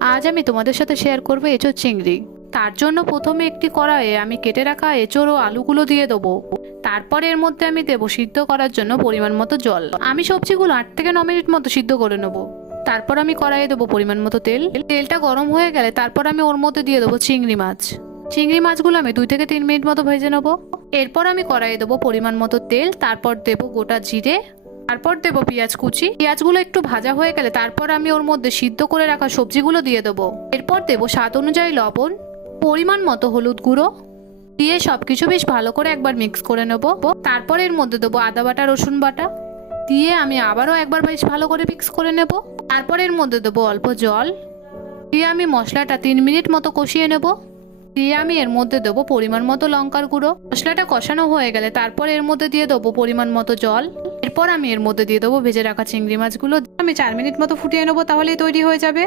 আজ আমি তোমাদের সাথে শেয়ার করব এঁচোড় চিংড়ি। তার জন্য প্রথমে একটি কড়াইয়ে আমি কেটে রাখা এঁচোড় ও আলুগুলো দিয়ে দেবো। তারপর এর মধ্যে আমি দেবো সিদ্ধ করার জন্য পরিমাণ মতো জল। আমি সবজিগুলো 8 থেকে 9 মিনিট মতো সিদ্ধ করে নেবো। তারপর আমি কড়াইয়ে দেবো পরিমাণ মতো তেল। তেলটা গরম হয়ে গেলে তারপর আমি ওর মধ্যে দিয়ে দেবো চিংড়ি মাছ। চিংড়ি মাছগুলো আমি 2 থেকে 3 মিনিট মতো ভেজে নেবো। এরপর আমি কড়াইয়ে দেবো পরিমাণ মতো তেল, তারপর দেবো গোটা জিরে, তারপর দেবো পেঁয়াজ কুচি। পেঁয়াজগুলো একটু ভাজা হয়ে গেলে তারপর আমি ওর মধ্যে সিদ্ধ করে রাখা সবজিগুলো দিয়ে দেবো। এরপর দেবো স্বাদ অনুযায়ী লবণ, পরিমাণ মতো হলুদ গুঁড়ো দিয়ে সবকিছু বেশ ভালো করে একবার মিক্স করে নেব। তারপর এর মধ্যে দেবো আদা বাটা, রসুন বাটা দিয়ে আমি আবারও একবার বেশ ভালো করে মিক্স করে নেব। তারপর এর মধ্যে দেবো অল্প জল দিয়ে আমি মশলাটা 3 মিনিট মতো কষিয়ে নেব। দিয়ে আমি এর মধ্যে দেবো পরিমাণ মতো লঙ্কার গুঁড়ো। মশলাটা কষানো হয়ে গেলে তারপর এর মধ্যে দিয়ে দেবো পরিমাণ মতো জল। এরপর আমি এর মধ্যে দিয়ে দেবো ভেজে রাখা চিংড়ি মাছগুলো। আমি 4 মিনিট মতো ফুটিয়ে নেবো, তাহলেই তৈরি হয়ে যাবে।